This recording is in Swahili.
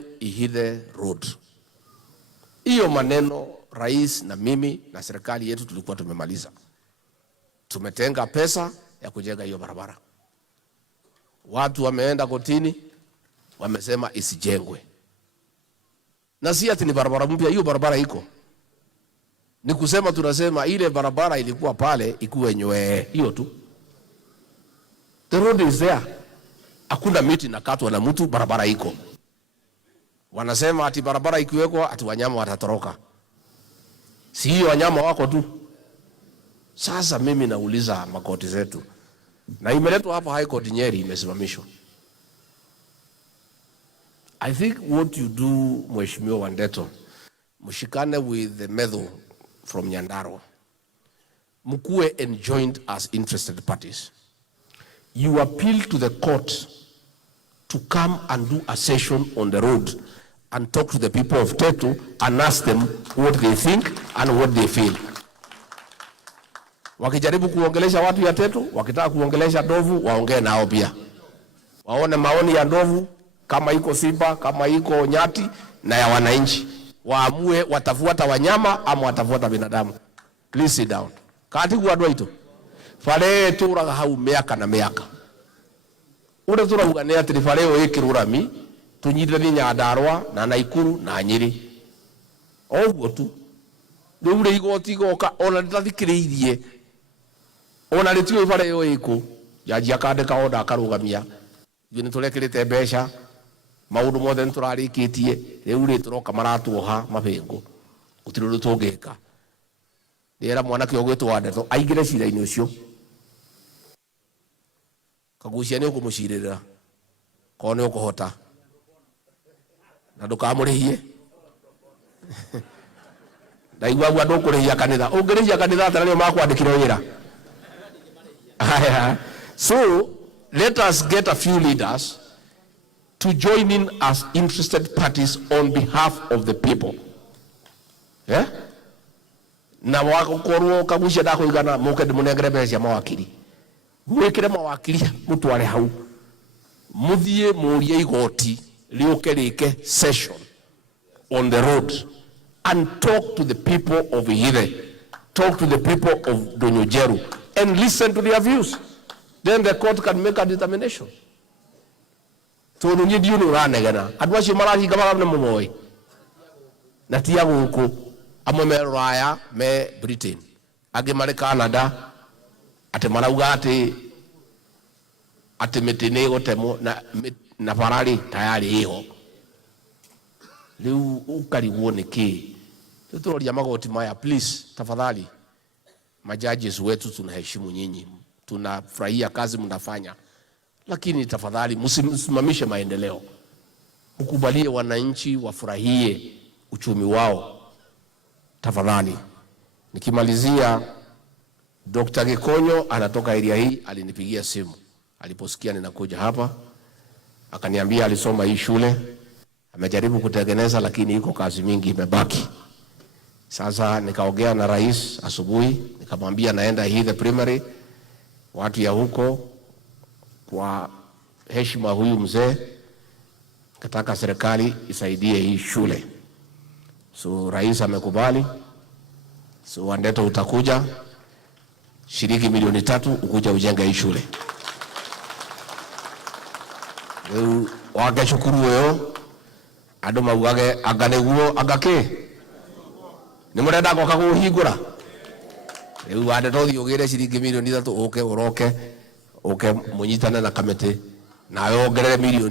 Njeru Ihithe Road. Hiyo maneno rais na mimi na serikali yetu tulikuwa tumemaliza. Tumetenga pesa ya kujenga hiyo barabara. Watu wameenda kotini, wamesema isijengwe. Na si ati ni barabara mpya, hiyo barabara iko. Ni kusema tunasema ile barabara ilikuwa pale ikuwe nywe, hiyo tu. The road is there. Hakuna miti nakatwa na mtu, barabara iko. Wanasema ati barabara ikiwekwa ati wanyama watatoroka. Si hiyo wanyama wako tu. Sasa mimi nauliza makoti zetu. Na imeletwa hapa High Court Nyeri imesimamishwa. I think what you do, Mheshimiwa Wandeto, mshikane with the medal from Nyandarua. Mkuwe enjoined as interested parties. You appeal to the court to come and do a session on the road and talk to the people of Tetu and ask them what they think and what they feel. Wakijaribu kuongelesha watu ya Tetu, wakitaka kuongelesha ndovu, waongee nao pia. Waone maoni ya ndovu, kama iko simba, kama iko nyati, na ya wananchi. Waamue watafuata wanyama ama watafuata binadamu. Please sit down. Kati kuadwa ito. Fale turaga hau miaka na miaka. Ure turauga ati ni fale oike rurami, tunyitithanie Nyandarua na Naikuru na Nyeri. Oguo tu. Ure igoti goka ona ritathikiriirie. Ona ritio fale oiko. Jaji akandika oda akarugamia. Ni turekirite mbeca. Maundu mothe nturarikitie. Riu ri turoka maratuoha mabengo. Gutiri tungika. Nira mwanake ogwetwo Wandeto aingire cira-ini ucio. Kagucia ni ukumucirira. Ko ni ukuhota. Na ndukamurihie. Ndaigua gwa ndukurihia kanitha. Ungirihia kanitha atana ni makwandikira wira. So let us get a few leaders to join in as interested parties on behalf of the people. Yeah? Na wakorwo Kagucia ndakuigana muke ndimunengere mbeca mawakiri. Mwikire mawakiri mutware hau. Muthie murie igoti liuke rike session on the road and talk to the people of Ihithe. Talk to the people of Donyojeru and listen to their views. Then the court can make a determination. So no need you no ranegana. Adwashi marahi gamara na mumoi. Na tia guku amome raya me Britain. Age mare Canada ate marauga ate metene gotemo na farari tayari iho. Liu ukariwo niki. Tutoria magoti maya, please tafadhali. Majudges wetu tunaheshimu nyinyi. Tunafurahia kazi mnafanya. Lakini tafadhali msimamishe maendeleo. Mkubalie wananchi wafurahie uchumi wao. Tafadhali. Nikimalizia, Dr. Gikonyo anatoka area hii alinipigia simu. Aliposikia ninakuja hapa, akaniambia alisoma hii shule, amejaribu kutengeneza lakini iko kazi mingi imebaki. Sasa nikaongea na rais asubuhi, nikamwambia naenda Ihithe Primary, watu ya huko kwa heshima huyu mzee kataka serikali isaidie hii shule. So rais amekubali. So Wandeto utakuja shilingi milioni 3 ukuja ujenga hii shule. Wage shukuru weyo ando maugage aganeguo agake ni murenda goka guhingura riu Wandeto thiogire shilingi milioni 3 uke uroke munyitane na kamete na yongerere milioni